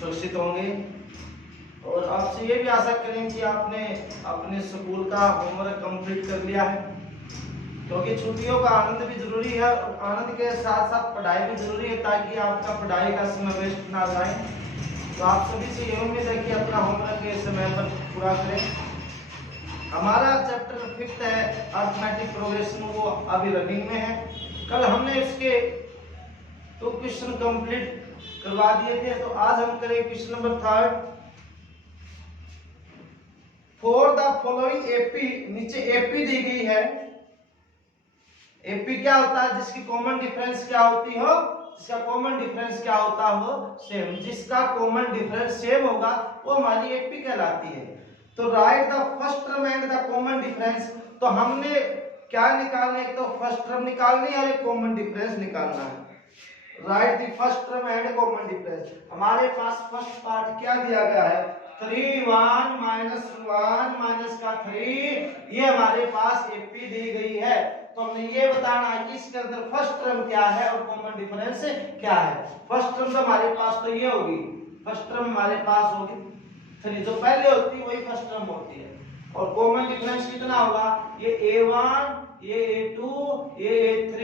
सुरक्षित होंगे। और आपसे ये भी आशा करें कि आपने अपने स्कूल का होमवर्क कंप्लीट कर लिया है, क्योंकि छुट्टियों का आनंद भी जरूरी है और आनंद के साथ साथ पढ़ाई भी जरूरी है, ताकि आपका पढ़ाई का समय वेस्ट ना जाए। तो आप सभी से ये उम्मीद है कि अपना होमवर्क के समय पर पूरा करें। हमारा चैप्टर 5 है अर्थमेटिक प्रोग्रेशन, वो अभी रनिंग में है। कल हमने इसके 2 क्वेश्चन कंप्लीट करवा दिए थे, तो आज हम करें question number 3। For the following AP, नीचे एपी दी गई है। एपी क्या होता है? जिसकी कॉमन डिफरेंस क्या होती हो, जिसका कॉमन डिफरेंस क्या होता हो, सेम। जिसका कॉमन डिफरेंस सेम होगा वो हमारी एपी कहलाती है। तो right the first term and the common difference. तो हमने क्या निकालना है? एक तो फर्स्ट टर्म निकालनी है और एक कॉमन डिफरेंस निकालना है। Right the first term and common difference. हमारे पास फर्स्ट पार्ट क्या दिया गया है? 3 1 -1 माइनस का 3, ये हमारे पास एपी दी गई है। तो हमने ये बताना है कि इसके अंदर फर्स्ट टर्म क्या है और कॉमन डिफरेंस क्या है। फर्स्ट टर्म तो हमारे पास तो ये होगी, फर्स्ट टर्म हमारे पास होगी 3, जो पहले होती है वही फर्स्ट टर्म होती है। और कॉमन डिफरेंस कितना होगा? ये a1, ये a2, ये a3,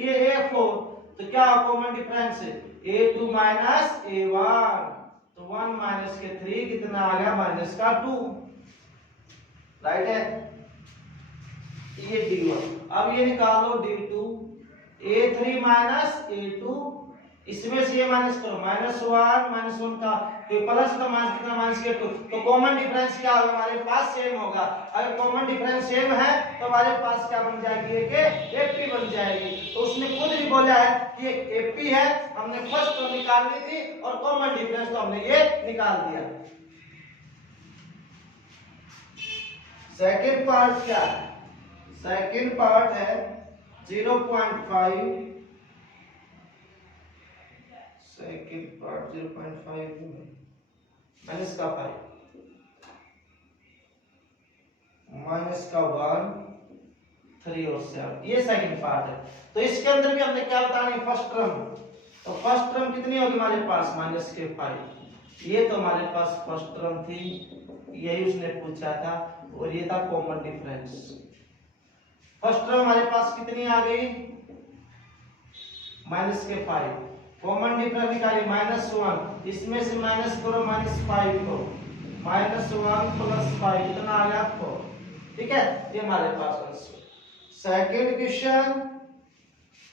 ये a4। तो क्या कॉमन डिफरेंस है? a2 माइनस a1, तो 1 माइनस के 3 कितना आ गया? माइनस का 2। राइट है, ये d1। अब ये निकालो d2, a3 माइनस a2, इसमें से ये माइनस करो, -1 का तो प्लस का माइनस कितना? माइनस के 2। तो कॉमन डिफरेंस क्या होगा? हमारे पास सेम होगा। अगर कॉमन डिफरेंस सेम है तो हमारे पास क्या बन जाएगी? एक एपी बन जाएगी। तो उसने खुद ही बोला है कि एक एपी है, हमने फर्स्ट टर्म निकालनी थी और कॉमन डिफरेंस तो हमने ये निकाल दिया। सेकंड पार्ट क्या है? सेकंड पार्ट है 0.5, सेकंड पार्ट 0.5 माइनस का 5 माइनस का 1 3 और 7, ये सेकंड पार्ट है। तो इसके अंदर भी हमने क्या बताना है? First term. तो फर्स्ट टर्म कितनी होगी हमारे पास? माइनस के 5। ये तो हमारे पास फर्स्ट टर्म थी, यही उसने पूछा था, और ये था कॉमन डिफरेंस। फर्स्ट टर्म हमारे पास कितनी आ गई? माइनस के 5। कॉमन डिफरेंस निकालिए -1, इसमें से माइनस करो -5 को, -1 + 5 कितना आ गया? 4। ठीक है, ये हमारे पास answer. Second question,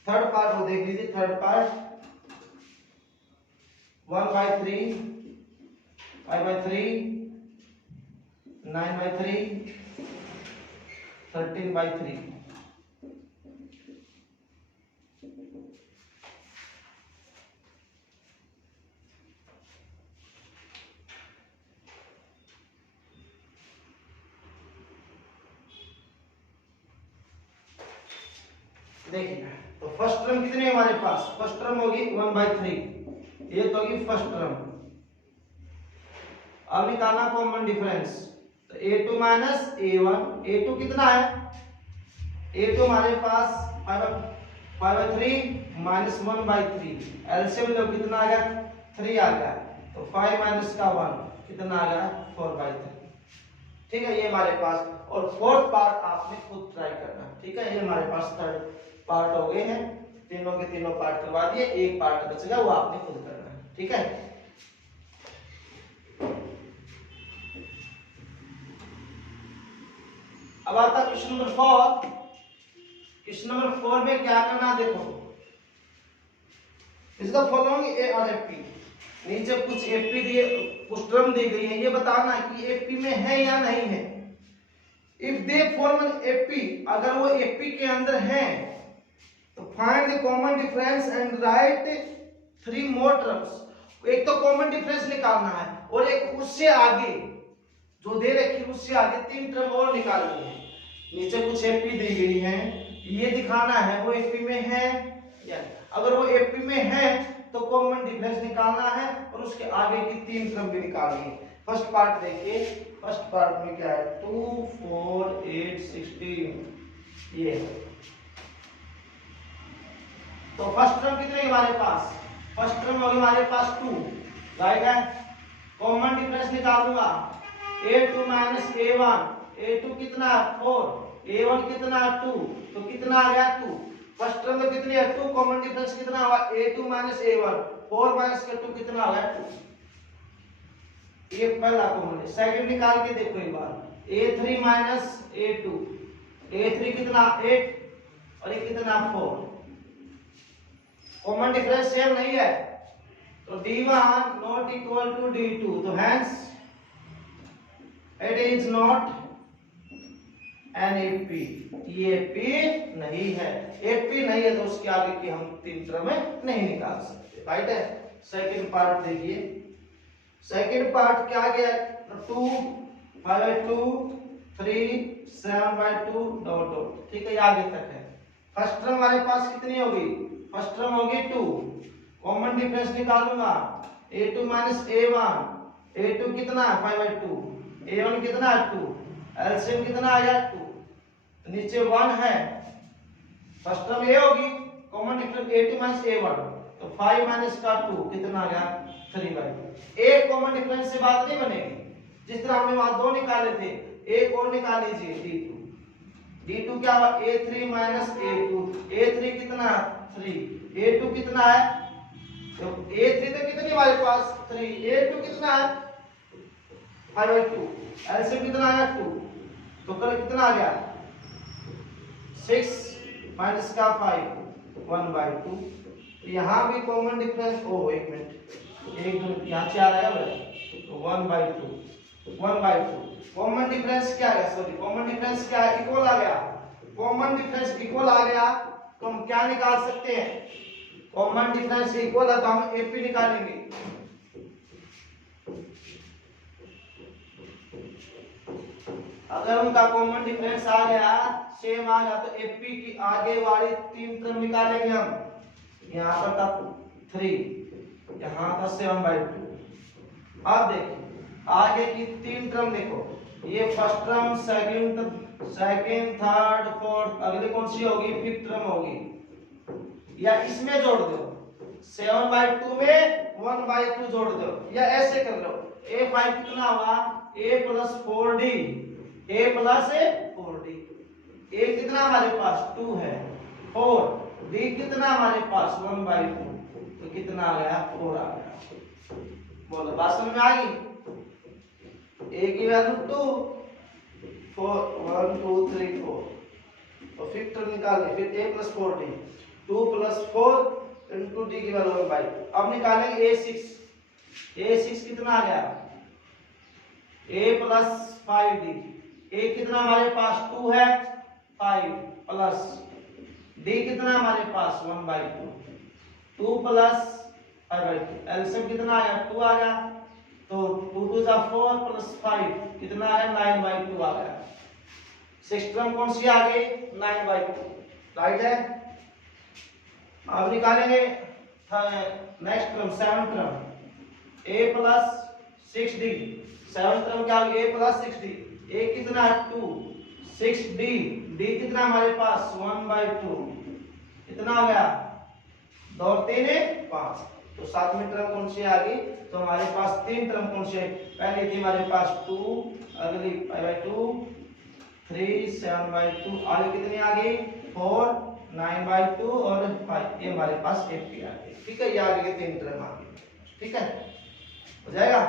third part वो देख लीजिए। Third part 1/3, 5/3, 9/3, 13/3। देखिए, तो फर्स्ट टर्म कितनी है हमारे पास? फर्स्ट टर्म होगी 1/3, ये तो होगी फर्स्ट टर्म। अब निकालना कॉमन डिफरेंस। तो a2 माइनस a1, a2 कितना है? a2 हमारे पास 5/3 माइनस 1/3, एलसीएम लो, कितना आ गया? 3 आ गया। तो 5 माइनस का 1 कितना आ गया? 4/3। ठीक है, ये हमारे पास। और फोर्थ पार्ट आपने खुद ट्राई करना। ठीक है, ये हमारे पास थर्ड पार्ट हो गए हैं, तीनों के तीनों पार्ट करवा दिए, एक पार्ट बचेगा वो आपने खुद करना है। ठीक है, अब आता क्वेश्चन नंबर 4। क्वेश्चन नंबर 4 में क्या करना? देखो, इज द फॉलोइंग ए और एपी। नीचे कुछ एपी दिए, कुछ टर्म दी गई है, ये बताना कि एपी में है या नहीं है। If they form an AP, अगर वो एपी के अंदर है तो find the common difference and right 3 more terms. एक तो कॉमन डिफरेंस निकालना है और एक उससे आगे जो दे रखी उससे आगे 3 टर्म और निकालनी है। नीचे कुछ एपी दी गई है, ये दिखाना है वो एपी में है या नहीं। अगर वो एपी में है तो कॉमन डिफरेंस निकालना है और उसके आगे की 3 टर्म भी निकालनी है। फर्स्ट पार्ट देखिए, फर्स्ट पार्ट में क्या है? 2 4 8 16, ये है। तो फर्स्ट टर्म कितने हमारे पास? फर्स्ट टर्म होगी हमारे पास 2, राइट है। कॉमन डिफरेंस निकालूंगा, a2 माइनस a1, a2 कितना 4, a1 कितना 2, तो कितना आ गया 2। फर्स्ट टर्म में कितनी है 2, कॉमन डिफरेंस कितना हुआ a2 माइनस a1, 4 माइनस का 2 कितना हो गया 2। ये पहला कॉमन है। सेकंड निकाल के देखो एक बार, a3 माइनस a2, a3 कितना 8 और ये कितना 4। कॉमन डिफरेंस सेम नहीं है, तो d1 not equal to d2, तो hence it is not an AP, ये एपी नहीं है। एपी नहीं है तो उसके आगे की हम तीन टर्म नहीं निकाल सकते, राइट है। सेकंड पार्ट देखिए, सेकंड पार्ट क्या गया 2 5/2 3 7/2 डॉट डॉट, ठीक है, ये आगे तक है। फर्स्ट टर्म हमारे पास कितनी होगी, फर्स्ट टर्म होगी 2, कॉमन डिफरेंस निकालूंगा a2 माइनस a1, a2 कितना है 5/2, a1 कितना है 2, एलसीएम कितना आ गया 2, तो नीचे 1 है, फर्स्ट टर्म a होगी, common difference a2 minus a1, तो 5 माइनस का 2 कितना आ गया 3/2। एक कॉमन डिफरेंस से बात नहीं बनेगी, जिस तरह हमने वहां 2 निकाले थे, एक और निकाल लीजिए d2, d2 क्या हुआ a3 माइनस a2, a3 कितना 3, a2 कितना है, तो a3 तो कितनी हमारे पास 3, a2 कितना है 5/2, एलसीएम कितना आया 2, तो कल कितना आ गया 6 माइनस का 5 1/2। यहाँ भी कॉमन डिफरेंस, ओ एक मिनट, एक दो यहाँ 4 आया है, तो 1/2 कॉमन डिफरेंस क्या है, सॉरी कॉमन डिफरेंस क्या है, इक्वल आ गया। कॉमन डिफरेंस इक्वल आ गया तो हम क्या निकाल सकते हैं, कॉमन डिफरेंस इक्वल है तो हम एपी निकालेंगे। अगर उनका कॉमन डिफरेंस आ गया, सेम आ गया, तो एपी की आगे वाली तीन टर्म निकालेंगे हम। यहाँ पर था 3, यहाँ था 7/2। अब देखिए आगे की तीन टर्म देखो, ये first term, second third fourth, अगली कौन सी होगी, फिफ्थ टर्म होगी, या इसमें जोड़ दो 7/2 में 1/2 जोड़ दो, या ऐसे कर लो a5 कितना होगा a plus 4d, a plus 4d, a कितना हमारे पास 2 है 4, d कितना हमारे पास 1/2, तो कितना आ गया 4 आ गया। बोलो बात समझ में आ गई, a की वैल्यू 2 4 1 2 3 4, तो फिफ्थ टर्म निकालें, फिर a plus 4d, 2 plus 4 into d की वैल्यू 1/2। अब निकालेंगे a6 कितना आ गया a प्लस 5d, a कितना हमारे पास 2 है 5 प्लस d कितना हमारे पास 1/2, 2 प्लस 5/2, एलसीएम कितना आया 2 आ गया, तो 2 2 जा 4 प्लस 5 कितना आया 9/2 आ गया। सिक्स्थ टर्म कौन सी आ गई 9/2, राइट है। अब निकालेंगे next term, seventh term, a plus 6d, seventh term क्या होगी a प्लस 6d, a कितना 2 6d, d कितना हमारे पास 1/2, कितना हो गया 2 3 5, तो सातवीं टर्म कौन सी आ गई, तो हमारे पास तीन टर्म कौन सी है, पहली थी हमारे पास 2, अगली 5/2 3 7/2, आगे कितनी आ गई 4 9/2 और 5, ये हमारे पास एपी आ गई, ठीक है। ये आगे के तीन टर्म आ गई, ठीक है, हो जाएगा।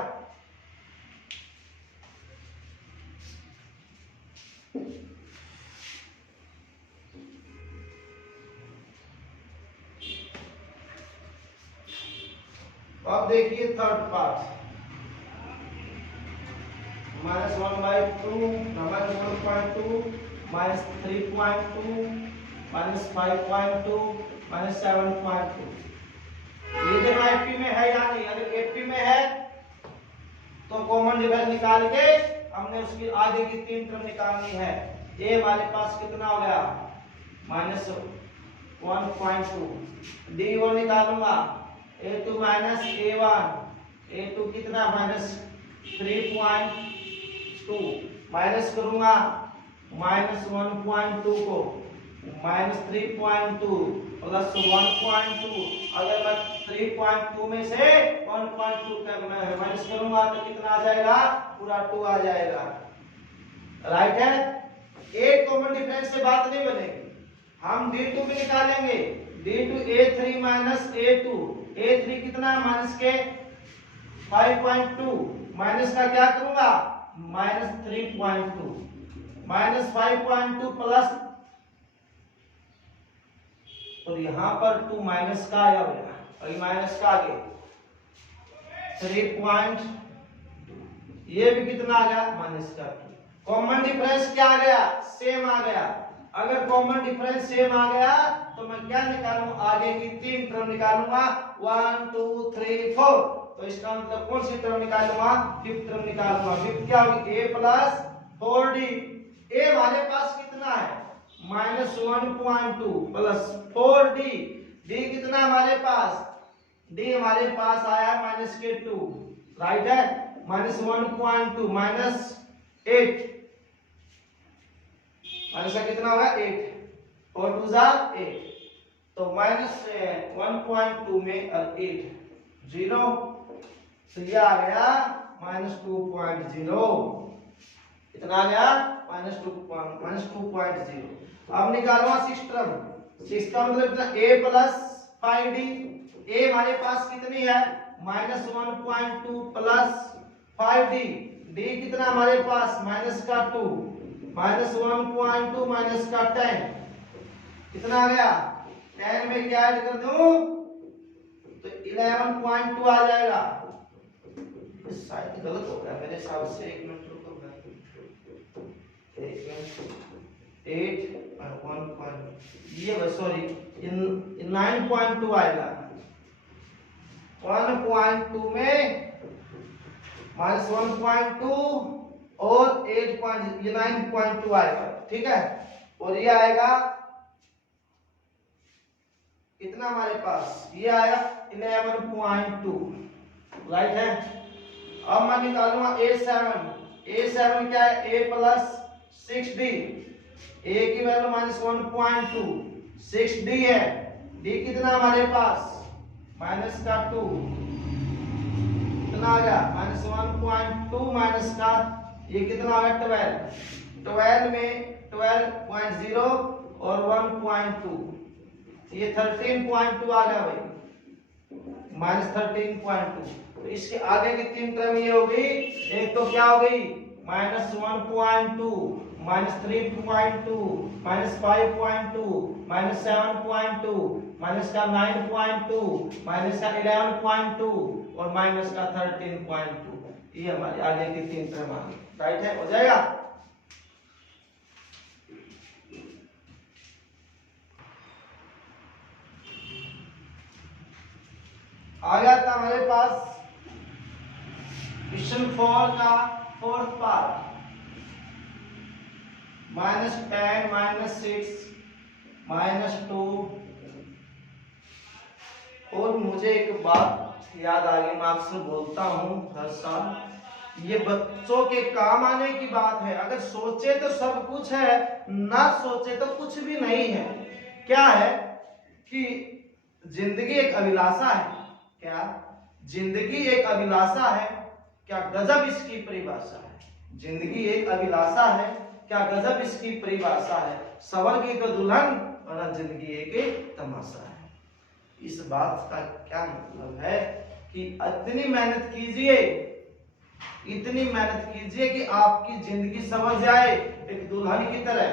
अब देखिए थर्ड पार्ट, -1/2 -1.2 -3.2 -5.2 -7.2, ये देखो एपी में है या नहीं, अगर एपी में है तो कॉमन डिफरेंस निकाल के हमने उसकी आगे की तीन टर्म निकालनी है। ए हमारे पास कितना हो गया -1.2, डी वो निकालूंगा a2 माइनस a1, a2 कितना -3.2, माइनस करूंगा -1.2 को -3.2 और प्लस 1.2। अगर मैं 3.2 में से 1.2 माइनस करूंगा तो कितना आ जाएगा, पूरा 2 आ जाएगा। राइट है। एक कॉमन डिफरेंस से बात नहीं बनेगी, हम D2 भी निकालेंगे। D2 A3 minus A2, A3 कितना है माइनस के 5.2, माइनस का क्या करूंगा माइनस 3.2, माइनस 5.2 प्लस, और यहां पर 2 माइनस का आया होगा, और माइनस का आगे 3. ये भी कितना आ गया माइनस का 2। कॉमन डिफरेंस क्या आ गया, सेम आ गया। अगर कॉमन डिफरेंस सेम आ गया तो मैं क्या निकालूं, आगे की 3 टर्म निकालूंगा, 1 2 3 4। तो इसका मतलब कौन सी टर्म निकालूंगा, फिफ्थ टर्म निकालूंगा। फिफ्थ क्या होगी, a प्लस 4d। a हमारे पास कितना है माइनस 1.2 प्लस 4d, d कितना हमारे पास, d हमारे पास आया माइनस के 2। राइट है, माइनस 1.2 माइनस 8, माइनस का कितना होगा 8, 4 2 जा 8, तो माइनस 1.2 में 8 0, तो ये आ गया माइनस 2.0। कितना आ गया माइनस 2.0। अब निकालूंगा सिक्स टर्म। सिक्स का मतलब कितना, a प्लस 5d। a हमारे पास कितनी है माइनस 1.2 प्लस 5d, d कितना हमारे पास माइनस का 2, माइनस 1.2 माइनस का 10, कितना आ गया 10 में क्या ऐड कर दूं तो 11.2 आ जाएगा। शायद गलत हो गया मेरे हिसाब से, एक मिनट रुको, 8 और 1. ये सॉरी 9.2 आएगा। 1.2 में माइनस 1.2 और 8. ये 9.2 आएगा, ठीक है। और ये आएगा कितना हमारे पास, ये आएगा 11.2। राइट है। अब मैं निकालूंगा A7 क्या है, a प्लस 6d। a की वैल्यू माइनस 1.2, 6d है, d कितना हमारे पास माइनस का 2, कितना आ गया माइनस 1.2 माइनस का, ये कितना आ गया 12 में 12.0 और 1.2, ये 13.2 आ गया भाई, माइनस 13.2। तो इसके आगे की 3 टर्म ये हो गई। एक तो क्या हो गई minus 1.2 minus 3.2 minus 5.2 minus 7.2 minus का 9.2 माइनस का 11.2 और माइनस का 13.2। ये हमारी आगे की 3 टर्म आ गई। राइट है, हो जाएगा। आ गया था हमारे पास क्वेश्चन 4 का 4th पार्ट, -10 -6 -2। और मुझे एक बात याद आ गई, मैं आपसे बोलता हूं हर साल, ये बच्चों के काम आने की बात है। अगर सोचे तो सब कुछ है, ना सोचे तो कुछ भी नहीं है। क्या है कि जिंदगी एक अभिलाषा है। क्या जिंदगी एक अभिलाषा है, क्या गजब इसकी परिभाषा है। जिंदगी एक अभिलाषा है, क्या गजब इसकी परिभाषा है। सवर की तो दुल्हन और जिंदगी एक तमाशा है। इस बात का क्या मतलब है कि इतनी मेहनत कीजिए, इतनी मेहनत कीजिए कि आपकी जिंदगी संवर जाए एक दुल्हन की तरह।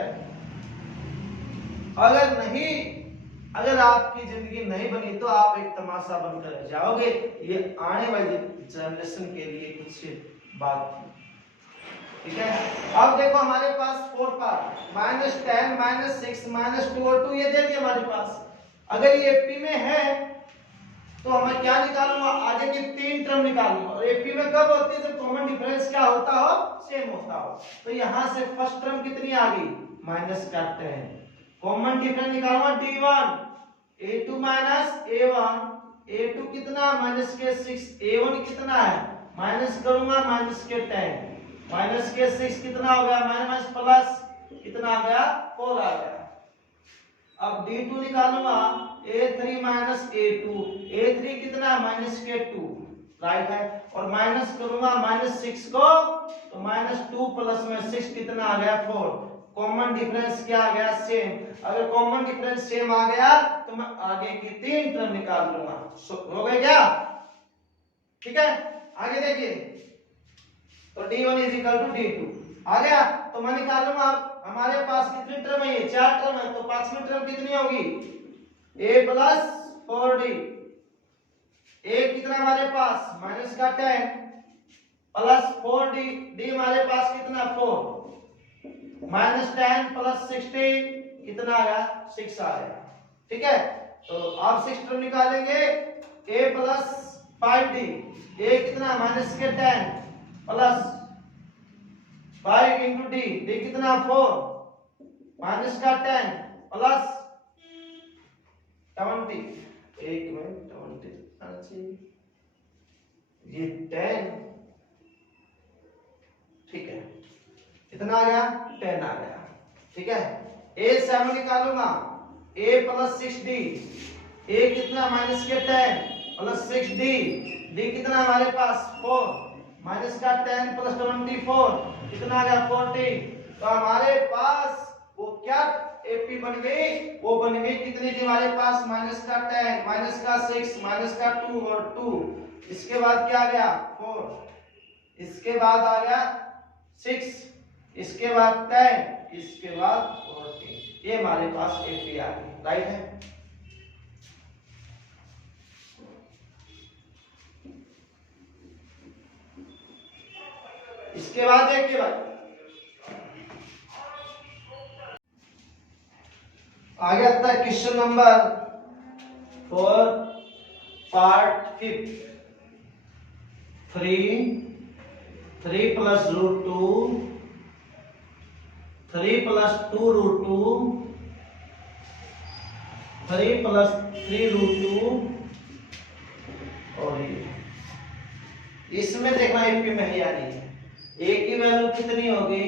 अगर आपकी जिंदगी नहीं बनी तो आप एक तमाशा बनकर रह जाओगे। ये आने वाली जनरेशन के लिए कुछ बात थी, ठीक है। अब देखो हमारे पास 4 पार्ट, -10 -6 -2 और 2 ये दे दिए हमारे पास। अगर ये एपी में है तो हमें क्या निकालूंगा, आगे की 3 टर्म निकालूंगा। और एपी में कब होती है, जब कॉमन डिफरेंस क्या होता हो, सेम होता हो। तो यहां से फर्स्ट टर्म कितनी आ गई -10। कॉमन डिफरेंस निकालूंगा D1, A2 minus A1, A2 कितना माइनस के 6, A1 कितना है माइनस करूंगा माइनस के 10, माइनस के 6 कितना हो गया माइनस प्लस कितना आ गया 4 आ गया। अब D2 निकालूंगा, a3 माइनस a2, a3 कितना माइनस के 2, राइट है। और माइनस करूंगा -6 को, तो -2 प्लस में 6 कितना आ गया 4। कॉमन डिफरेंस क्या आ गया सेम। अगर कॉमन डिफरेंस सेम आ गया तो मैं आगे की 3 टर्म निकाल लूंगा। हो गए क्या? ठीक है, आगे देखिए। तो d1 is equal to d2 आ गया। तो मैं निकाल लूंगा। हमारे पास कितनी टर्म है? ये 4 टर्म है। तो पांचवी टर्म कितनी होगी? a plus 4d। a कितना हमारे पास माइनस का 10 प्लस 4d, d हमारे पास कितना 4 माइनस 10 प्लस 16 कितना आया 6 आया। ठीक है, तो आप 6 टर्म निकालेंगे। a प्लस 5d, a कितना माइनस के 10 प्लस 5 इंटू d, d कितना 4 माइनस का 10 प्लस 20, एक मिनट 20 ये 10, ठीक है, कितना आ गया 10 आ गया। ठीक है, a7 निकालूंगा। a प्लस 6d, a कितना माइनस के 10 प्लस 6d, d कितना हमारे पास 4 माइनस का 10 प्लस 24 कितना आ गया 40। तो हमारे पास वो क्या एपी बन गई? वो बन गई कितनी थी हमारे पास? माइनस का 10 माइनस का 6 माइनस का 2 और 2, इसके बाद क्या आ गया 4, इसके बाद आ गया 6, इसके बाद 10, इसके बाद 40। ये हमारे पास एपी आ गई, राइट है। इसके बाद देखिए भाई, आगे आता है question number 4 part 5। 3 plus root 2, 3 plus 2 root 2, 3 plus 3 root 2, और ये इसमें देखना एपी में है या नहीं है। ए की वैल्यू कितनी होगी?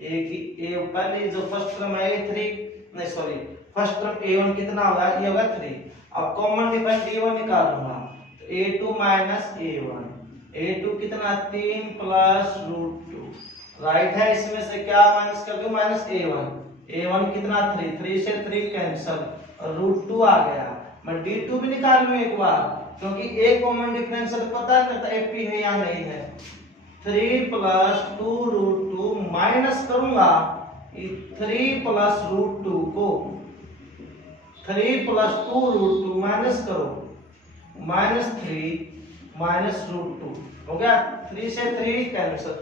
ए की ए पहले जो फर्स्ट टर्म है 3, नहीं सॉरी फर्स्ट टर्म a1 कितना होगा? ये होगा 3। अब कॉमन डिफरेंस d1 निकालूंगा, तो a2 माइनस a1, a2 कितना 3 प्लस रूट 2, राइट है। इसमें से क्या माइनस कर दूं? माइनस a1, a1 कितना 3, 3 से 3 कैंसिल और रूट 2 आ गया। मैं d2 भी निकाल लूं एक बार, क्योंकि a कॉमन डिफरेंस है, पता नहीं था एपी है या नहीं है। 3 प्लस 2 रूट 2 माइनस करूंगा 3 प्लस रूट 2 को, 3 प्लस 2 रूट 2 माइनस करो, माइनस 3 माइनस रूट 2 हो गया। 3 से 3 कैंसिल,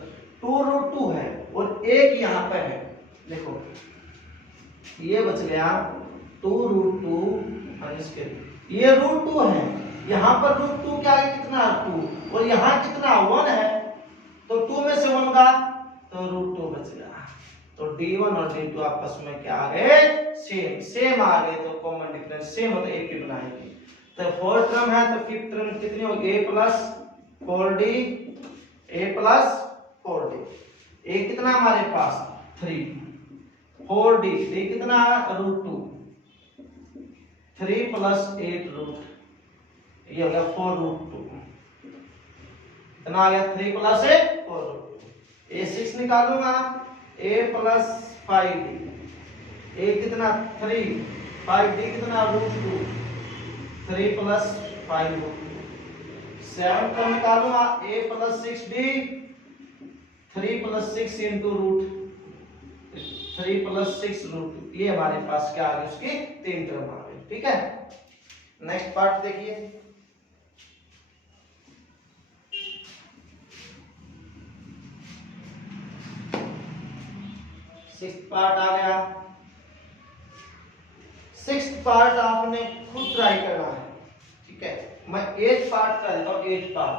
2 रूट 2 है और एक यहाँ पे है, देखो ये बच गया 2 रूट 2 माइनस के, ये रूट 2 है, यहाँ पर रूट 2 क्या है कितना 2, और यहाँ कितना 1 है, तो 2 में से 1 का तो रूट 2 बच गया। तो d1 और d2 आपस में क्या आ गए? सेम आ गए। तो कॉमन डिफरेंस सेम हो तो एपी बनाएंगे। तो 4 टर्म है तो 5th टर्म कितनी होगी? a plus 4d, a plus 4d, a कितना हमारे पास 3, 4d, d कितना रूट 2, 3 प्लस 8 रूट, ये हो गया 4 रूट 2, कितना आ गया 3 प्लस 8 4 रूट 2। a6 निकालूंगा, a प्लस 5d, a कितना 3, 5d कितना रूट 2, 3 प्लस 5 रूट 2। 7 को निकालूंगा, a plus 6d, 3 plus 6 into root 3 plus 6 root 2। ये हमारे पास क्या आ गया? उसकी 3 टर्म आ गई। ठीक है, नेक्स्ट पार्ट देखिए। सिक्स्थ पार्ट आ गया। सिक्स्थ पार्ट आपने खुद ट्राई करना है, ठीक है। मैं 8th पार्ट कर देता हूं। 8th पार्ट,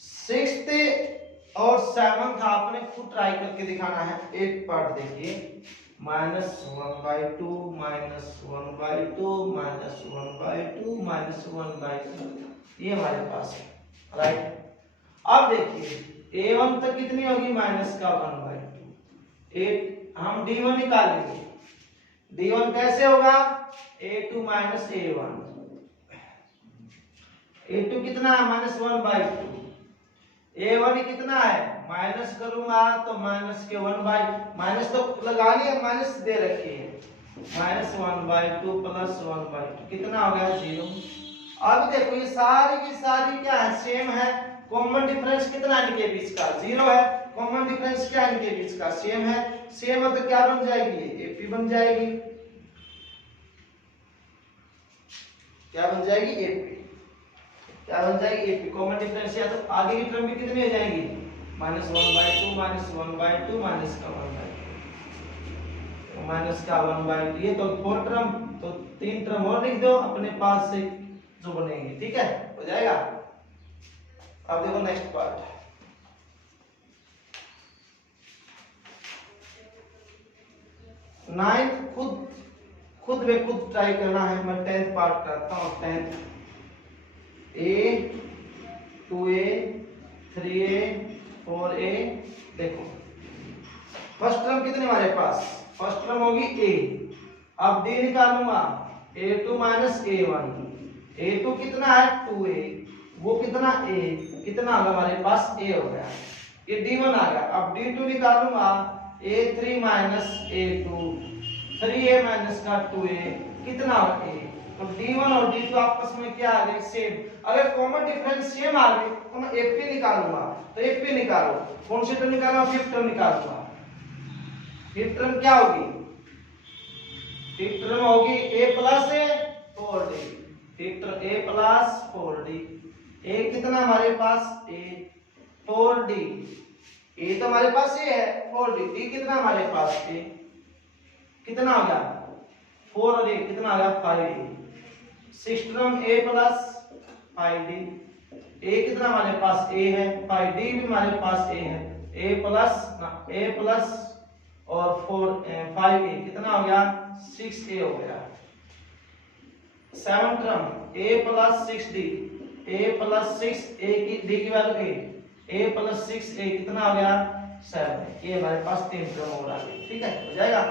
6th और 7th आपने खुद ट्राई करके दिखाना है। 8th पार्ट देखिए, -1/2 -1/2 -1/2 -1/2, ये हमारे पास है, राइट। अब देखिए a1 तक कितनी होगी? -1/2। 8 हम d1 निकालेंगे, D1 कैसे होगा, A2 माइनस A1। A2 कितना है, -1/2। A1 कितना है, माइनस करूंगा तो माइनस के 1/, माइनस तो लगानी है, माइनस दे रखी है, -1/2 प्लस 1/2 कितना हो गया, 0। अब देखो ये सारी की सारी क्या है, सेम है। कॉमन डिफरेंस कितना है इनके बीच का, 0 है। कॉमन डिफरेंस क्या है इनके बीच का, सेम है। सेम है तो क्या बन जाएगी, ये AP बन जाएगी। क्या बन जाएगी, AP। क्या बन जाएगी, AP। कॉमन डिफरेंस या तो आगे की टर्म भी कितनी हो जाएंगी, -1/2 -1/2 माइनस का 1/2 माइनस का 1/2। ये तो 4 टर्म, तो 3 टर्म और लिख दो अपने पास से जो बनेंगे, ठीक है, हो जाएगा। अब देखो नेक्स्ट पार्ट, नाइन्थ खुद में खुद ट्राई करना है। मैं 10th पार्ट करता हूँ। 10th A 2A 3A 4A। देखो फर्स्ट टर्म कितनी हमारे पास, फर्स्ट टर्म होगी A। अब D निकालूंगा, A2 माइनस A1। A2 कितना है, 2A, वो कितना A, कितना होगा हमारे पास, A हो गया। ये D1 आ गया। अब D2 निकालूंगा, A3 minus A2, 3A minus का 2A, कितना होगा A। तो D1 और D2 आपस में क्या आ गए, सेम। अगर कॉमन डिफरेंस सेम आ गए तो मैं AP निकालूंगा। तो AP निकालो, कौन सी टर्म निकालूंगा, फिफ्थ टर्म निकालूंगा। फिफ्थ टर्म क्या होगी, फिफ्थ टर्म होगी A plus 4D। Fifth term A plus 4D। A कितना हमारे पास, A 4D। A तो हमारे पास ये है 4D। D कितना हमारे पास, A कितना हो गया, 4 और A कितना आ गया, 5A। Six term A plus 5D। A कितना हमारे पास, A है, 5D भी हमारे पास A है। A प्लस और 5A कितना हो गया, 6A हो गया। Seven term A plus 6D। A plus 6A की D की वैल्यू 8, A प्लस 6A कितना हो गया, 7। ये हमारे पास 3 टर्म हो रहा है, ठीक है, हो जाएगा।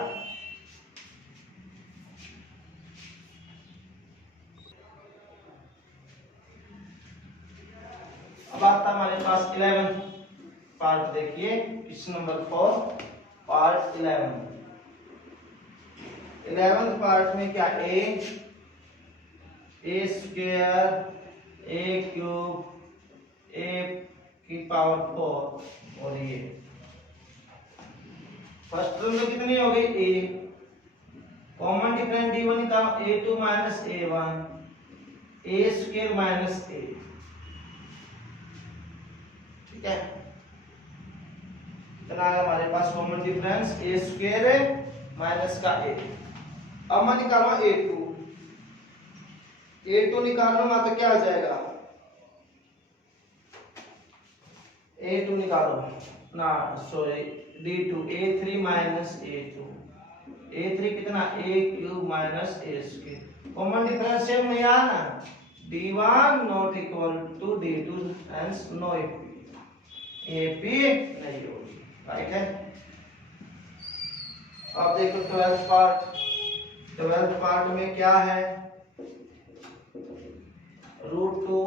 अब आता हमारे पास 11th पार्ट। देखिए question number 4 part 11। 11th part में क्या, A square A cube A की पावर 4 और ये फर्स्ट टर्म में कितनी हो गई, A। कॉमन डिफरेंस D1 निकालो, A2 minus A1, A square minus A, ठीक है। इतना है हमारे पास common difference, A square minus का A। अब मैं निकालूंगा A2। A2 निकालूंगा तो क्या हो जाएगा, A2 निकालो ना, sorry D2, A3 minus A2। A3 कितना, A cube minus A square. Common difference same नहीं आया ना, D1 not equal to D2, hence no AP नहीं होगी, राइट है। अब देखो 12th पार्ट। 12th पार्ट में क्या है, √2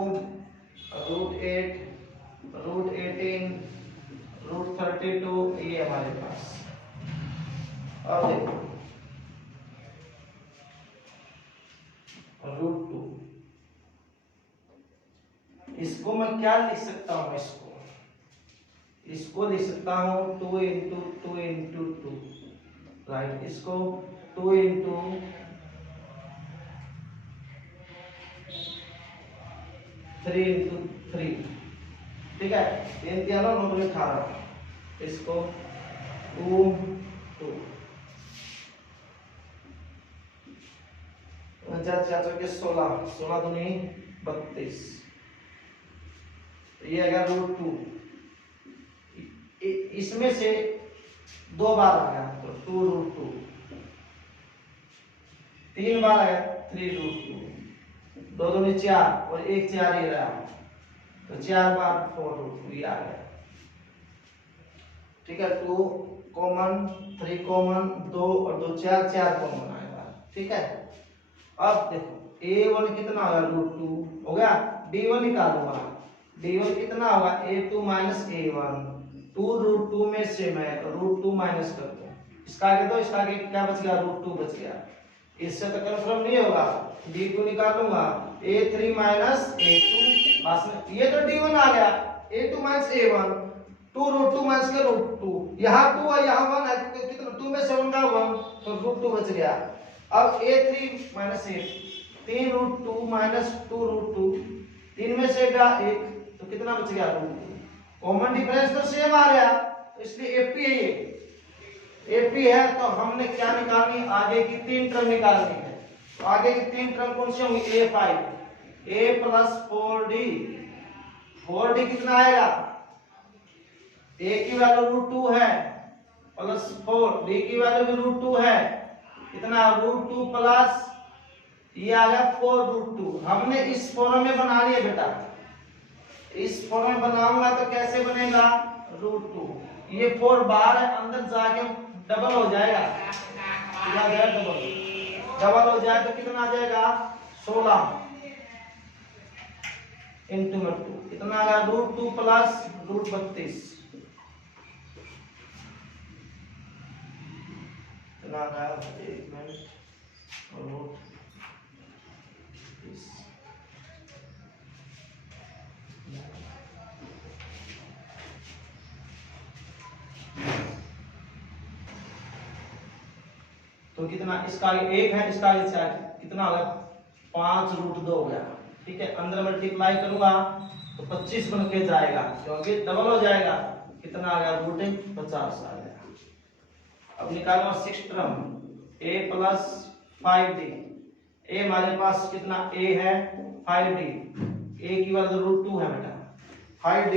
√8 √18 √32, ये हमारे पास। अब देखो √2, इसको मैं क्या लिख सकता हूं, इसको लिख सकता हूं 2 इंटू 2 इंटू 2, राइट। इसको 2 इंटू 3 इंटू 3, ठीक है। इन तीनों नोट में खा रहा हूं। इसको 2 2 16 16 दूनी 32, ये अगर √2, इसमें से 2 बार आ गया तो 2√2, 3 बार आया 3√2, 2 दूनी 4 और 1 4 ही रहा, तो 4 बार 4√2 ये आ गया, ठीक है। 2 कॉमन, 3 कॉमन, 2 और 2 4 4 कॉमन आएगा। ठीक है। अब देखो a1 कितना होगा √2 हो गया, d1 निकालूंगा, d1 कितना होगा a2 माइनस a1, 2 √2 में सेम है तो √2 माइनस कर दो, इसका आगे तो इसका आगे क्या बच गया √2 बच गया, इससे तो कंफर्म नहीं होगा, d2 निकालूंगा a3 माइनस a2 पास में, ये तो d1 आ गया, a2 माइनस a1, 2 √2 माइनस के √2, यहाँ 2 है यहाँ 1 है, कितना 2 में से 1 का 1 तो √2 बच गया। अब a3 माइनस a2, 3 √2 माइनस 2 √2, 3 में से गया 1 तो कितना बच गया √2, कॉमन डिफरेंस तो सेम आ गया, इसलिए एपी है ये, एपी है तो हमने क्या निकालनी, आगे की 3 टर्म निकालनी है, तो आगे की 3 टर्म कौन सी होंगी, a5, a plus 4d, 4d कितना आएगा, a की वैल्यू √2 है प्लस 4, d की वैल्यू भी √2 है, कितना √2 प्लस ये आ गया 4 √2, हमने इस फॉर्म में बना लिया बेटा, इस फॉर्म में बनाऊंगा तो कैसे बनेगा √2, ये 4 बाहर है अंदर जाके डबल हो जाएगा, डबल हो जाए तो कितना आ जाएगा 16 इंटू 2, कितना आ गया √2 प्लस √32, कितना आ गया 1 मिनट और तो कितना, इसका आगे 1 है, इसका आगे 4, कितना हो गया 5 √2 हो गया, ठीक है, अंदर मल्टीप्लाई करूंगा तो 25 बन के जाएगा क्योंकि डबल हो जाएगा, कितना आ गया √50 आ गया। अब निकालो 6 term, a plus 5d, a हमारे पास कितना a है 5d, a की वैल्यू √2 है बेटा 5d,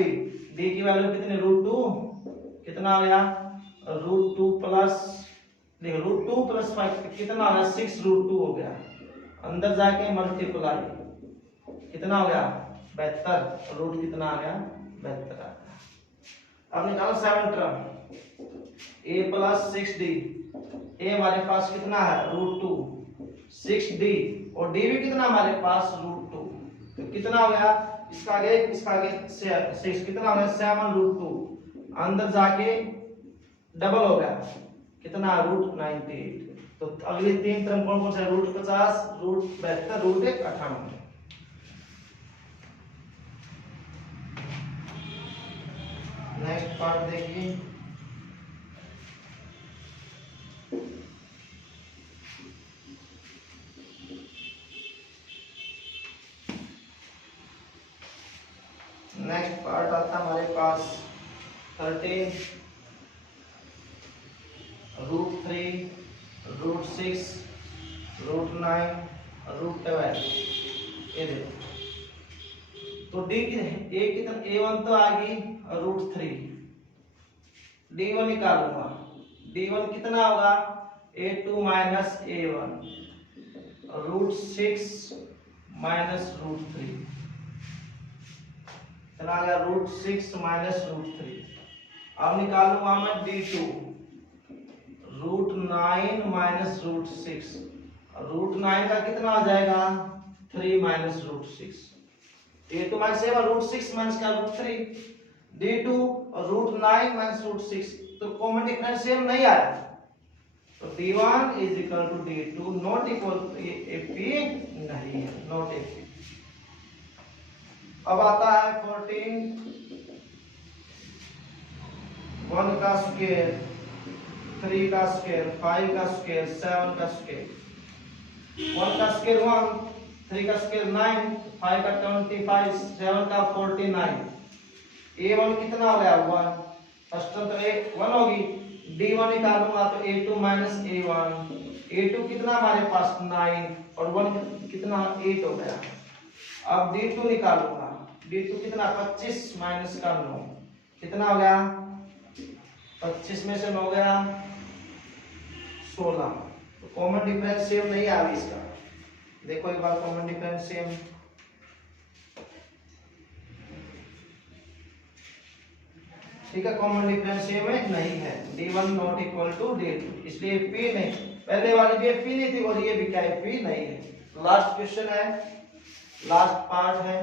d की वैल्यू कितनी √2, कितना आ गया √2 प्लस, देखो √2 प्लस 5 कितना आ गया 6 √2 हो गया, अंदर जाके मल्टीप्लाई कितना हो गया 72, रूट कितना आ गया 72 आ गया। अब निकालो 7 term, a plus 6d, a हमारे पास कितना है √2, 6d और d भी कितना हमारे पास √2, तो कितना हो गया, इसका आगे 6 कितना हो गया 7 √2, अंदर जाके डबल हो गया, कितना √98, तो अगली 3 टर्म कौन कौन सा √50, √72, √98। नेक्स्ट पार्ट देखिए, नेक्स्ट पार्ट आता हमारे पास 13, √3, √6, √9, √12, ये देखो, तो d की a कितना, a1 तो आ गई √3, d1 निकालूंगा, d1 कितना होगा a2 माइनस a1, √6 माइनस √3, कितना आ गया √6 माइनस √3। अब निकालूंगा मैं d2, √9 माइनस √6, √9 का कितना आ जाएगा 3 minus √6, a2 minus a1 √6 minus का √3, d2 √9 माइनस √6, तो कॉमन डिफरेंस सेम नहीं आया, तो d1 is equal to d2, not equal to AP नहीं है, नॉट AP। अब आता है 14, 1 का स्क्वायर, 3 का स्क्वायर, 5 का स्क्वायर, 7 का स्क्वायर, 1 का स्क्वायर 1, 3 का स्क्वायर 9, 5 का 25, 7 का 49, a1 कितना हो गया 1, फर्स्ट टर्म तो a1 होगी, d1 निकालूंगा तो a2 माइनस a1, a2 कितना हमारे पास 9 और 1 कितना 8 हो गया। अब d2 निकालूंगा, d2 कितना 25 माइनस का 9, कितना हो गया 25 में से 9 गया 16, तो कॉमन डिफरेंस सेम नहीं आ रही इसका, देखो एक बार कॉमन डिफरेंस सेम, ठीक है, कॉमन डिफरेंस सेम नहीं है, d1 not equal to d2, इसलिए p नहीं, पहले वाली भी एपी नहीं थी और ये भी क्या एपी नहीं है। लास्ट क्वेश्चन है, लास्ट पार्ट है।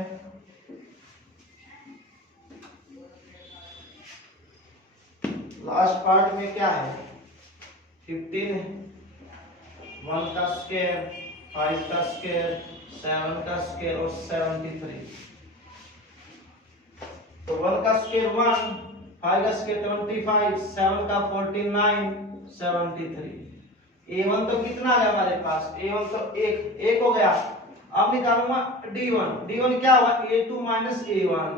लास्ट पार्ट में क्या है, 15 है, 1 का स्क्वायर, 5 का स्क्वायर, 7 का स्क्वायर और 73। तो 1 का स्क्वायर 1, 5 का स्क्वायर 25, 7 का 49, 73। a1 तो कितना आ गया हमारे पास, a1 तो एक हो गया। अब निकालूंगा d1, d1 क्या हुआ, a2 माइनस a1,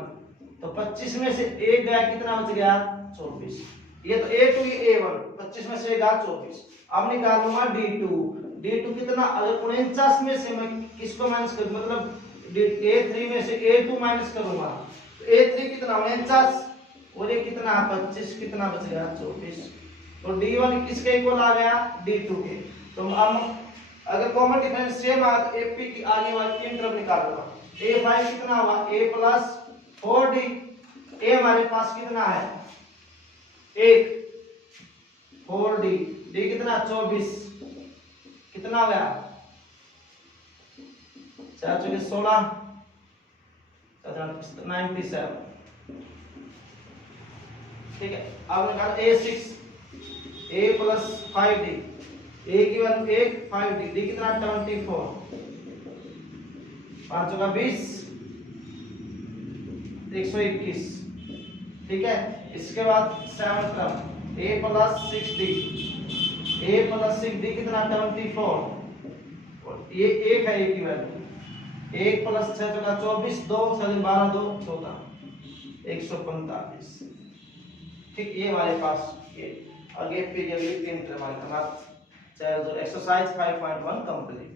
तो 25 में से एक गया, कितना बच गया, 24। ये तो a2 ये a1, 25 में से गया 24। अब निकालूंगा d2, d2 कितना, अगर 49 में से मैं किसको माइनस करूं, मतलब a3 में से a2 माइनस करूंगा तो a3 कितना 49 और ये कितना 25, कितना बच गया 24। तो d1 किसके इक्वल आ गया, d2 के। तो अब अगर कॉमन डिफरेंस सेम आ तो AP की आगे वाली तीन तरफ निकालूंगा। a5 कितना हुआ, a प्लस 4d, a हमारे पास कितना है 1, 4d, d कितना 24, कितना हो गया 4 चौके 16, 97। ठीक है, अब निकाल a6, a plus 5d, a की वैल्यू 1, 5d, d कितना 24, 5 चौका 20, 121। ठीक है, इसके बाद 7 तरफ a plus 6d, a plus 6d कितना 24 और ये 1 है a की वैल्यू, 1 प्लस 6 चौका 24, 2 6 12 2 14, 145। ठीक, ये हमारे पास ये आगे पे ये तीन हमारे एक्सरसाइज 5.1 कंप्लीट।